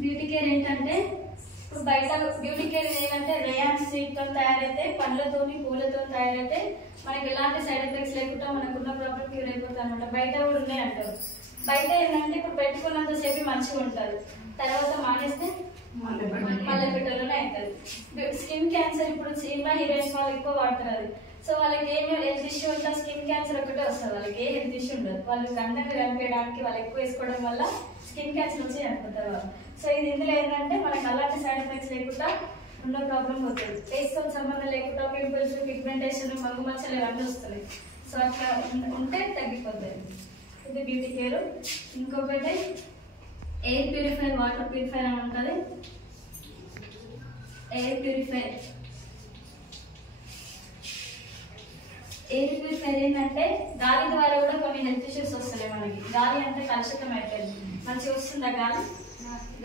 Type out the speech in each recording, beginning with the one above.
Beauty care ఏంటంటే ఇప్పుడు బయట బ్యూటీ కేర్ ఏంటంటే రేయాన్ సీడ్తో తయారైతే పండ్లతోని పూలతో తయారైతే మనకి ఎలాంటి సైడ్ ఎఫెక్ట్స్ లేకుండా మనకున్న ప్రాబ్లం క్యూర్ అయిపోతుంది అనమాట. బయట కూడా ఉన్నాయి అంటారు. బయట ఏంటంటే ఇప్పుడు పెట్టుకున్నంత సేపు మంచిగా ఉంటుంది, తర్వాత మానేస్తే మళ్ళీ పెట్టలోనే అవుతుంది. స్కిన్ క్యాన్సర్ ఇప్పుడు సినిమా హీరోయిన్స్ వాళ్ళు ఎక్కువ వాడతారు అది. సో వాళ్ళకి ఏమి హెల్త్ ఇష్యూ ఉంటే స్కిన్ క్యాన్సర్ ఒకటే వస్తుంది, వాళ్ళకి ఏ హెల్త్ ఇష్యూ ఉండదు. వాళ్ళు అందంగా కనిపించడానికి వాళ్ళు ఎక్కువ వేసుకోవడం వల్ల స్కిన్ క్యాన్సర్ వచ్చి అనుకుంటారు వాళ్ళు. సో ఇది ఇందులో ఏంటంటే మనకు అలాంటి సైడ్ ఎఫెక్ట్స్ లేకుండా ఉన్న ప్రాబ్లం పోతుంది. ఫేస్తో సంబంధం లేకుండా పింపుల్స్, పిగ్మెంటేషన్, మంగు మచ్చలు ఇవన్నీ వస్తుంది. సో అట్లా ఉంటే తగ్గిపోతుంది. ఇది బ్యూటీ కేర్. ఇంకొకటి ఎయిర్ ప్యూరిఫైర్, వాటర్ ప్యూరిఫైర్ అని ఉంటుంది. ఎయిర్ ప్యూరిఫైర్ ఏంటంటే గాలి ద్వారా కూడా కొన్ని హెల్త్ ఇష్యూస్ వస్తాయి మనకి. గాలి అంటే కలుషితం అయిపోయింది, మంచిగా వస్తుందా గాలి?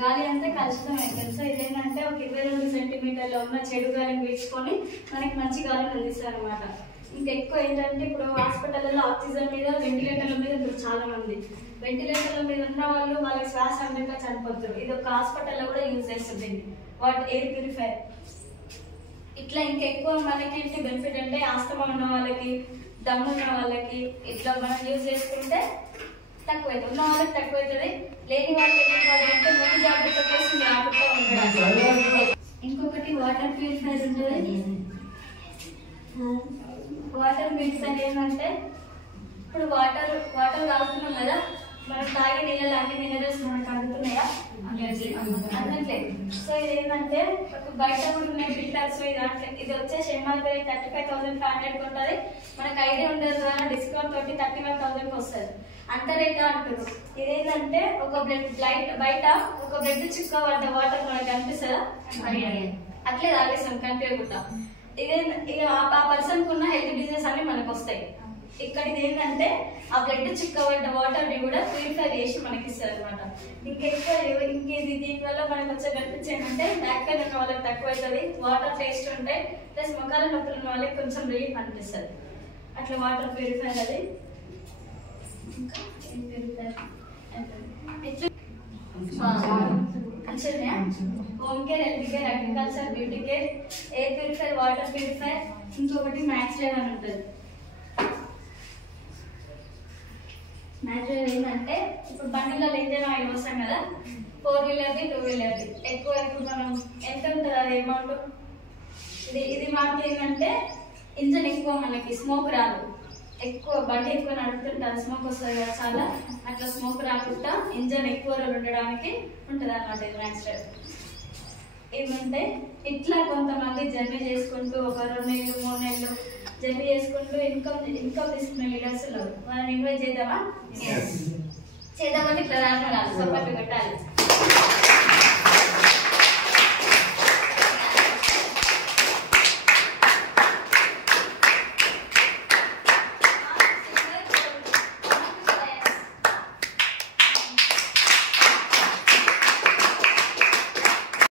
గాలి అంటే కలుషితం అయిపోయింది. సో ఇదేంటంటే ఒక 22 సెంటీమీటర్లో ఉన్న చెడు గాలిని పీల్చుకొని మనకి మంచి గాలిని అందిస్తారు అనమాట. ఇంకా ఎక్కువ ఏంటంటే ఇప్పుడు హాస్పిటల్లో ఆక్సిజన్ మీద, వెంటిలేటర్ల మీద చాలా మంది వెంటిలేటర్ల మీద ఉన్న వాళ్ళు వాళ్ళకి శ్వాస అందక చనిపోతారు. ఇది ఒక హాస్పిటల్లో కూడా యూజ్ చేస్తుంది వాట్ ఎయిర్ ప్యూరిఫైర్. ఇట్లా ఇంకా ఎక్కువ మనకి ఏంటి బెనిఫిట్ అంటే ఆస్తమా ఉన్న వాళ్ళకి, దమ్ము ఉన్న వాళ్ళకి ఇట్లా మనం యూజ్ చేసుకుంటే తక్కువ అవుతుంది. ఉన్న వాళ్ళకి తక్కువ అవుతుంది, లేని వాళ్ళకి అంటే ముందు జాగ్రత్త కోసం ఆపుతూ ఉంటారు. ఇంకొకటి వాటర్ ప్యూరిఫైర్ ఉంటుంది. వాటర్ ప్యూరిఫైర్ ఏంటంటే ఇప్పుడు వాటర్ తాగుతున్నాం కదా, మనం తాగే నీళ్ళ అన్ని మినరల్స్ మనకు అందుతున్నాయా? అందట్లేదు. సో ఇది ఏంటంటే బయట కూడా ఉన్నాయి ఫిల్టర్స్. ఇది వచ్చేసి ఎంఆర్పీ 35,500 ఉంటుంది. మనకు ఐడియా ఉండదు ద్వారా డిస్కౌంట్ తోటి 31,000 వస్తుంది. అంత రేట్ అంటారు. ఇదేంటంటే ఒక బయట ఒక బ్రెడ్ చుక్క పడ్డ వాటర్ మనకు కనిపిస్తుందా? అట్లే తాగేస్తాం కనిపించకుండా. ఇక ఆ పర్సన్ కున్న హెల్త్ డిజీజెస్ అన్ని మనకు వస్తాయి. ఇక్కడ ఇది ఏంటంటే ఆ బ్లడ్ చిక్కబడ్డ వాటర్ ని కూడా ప్యూరిఫై చేసి మనకి ఇస్తారు అనమాట. ఇంకేది దీనివల్ల మనకు వచ్చే బెనిఫిట్స్ ఏంటంటే బ్యాక్ పెయిన్ ఉన్న వాళ్ళకి తక్కువ అవుతుంది, వాటర్ టేస్ట్ ఉంటాయి, ప్లస్ మొక్కల నొప్పులు ఉన్న వాళ్ళకి కొంచెం రిలీఫ్ అనిపిస్తుంది. అట్లా వాటర్ ప్యూరిఫైర్ అది. ఇంకా ఏం purifier home care, health care, agriculture, beauty care, air purifier, water purifier. ఇంకొకటి మ్యాక్స్వేవ్ అని ఉంటుంది. మ్యాక్స్వేవ్ ఏంటంటే ఇప్పుడు బండిలలో ఇంజన్ ఆయిల్ వస్తాం కదా, 4 వీలర్ది 2 వీలర్ది ఎక్కువ ఇప్పుడు మనం ఎంత ఉంటుంది అది అమౌంట్. ఇది మనకి ఏంటంటే ఇంజన్ ఎక్కువ మనకి స్మోక్ రాదు, ఎక్కువ బండి ఎక్కువ నడుపుతుంటారు, స్మోక్ వస్తుంది కదా చాలా, అట్లా స్మోక్ రాకుండా ఇంజన్ ఎక్కువ రోజులు ఉండడానికి ఉంటుంది అన్నమాట ఇది మ్యాక్స్వేవ్. ఏమంటే ఇట్లా కొంతమంది జర్నీ చేసుకుంటూ ఒక 2 నెలలు 3 నెలలు జర్నీ చేసుకుంటూ ఇన్కమ్ తీసుకునే లీడర్స్ ఉన్నారు. వాళ్ళని ఇన్వైట్ చేద్దామా? చేద్దామంటే ఇట్లా రాను సపోర్ట్ పెట్టాలి.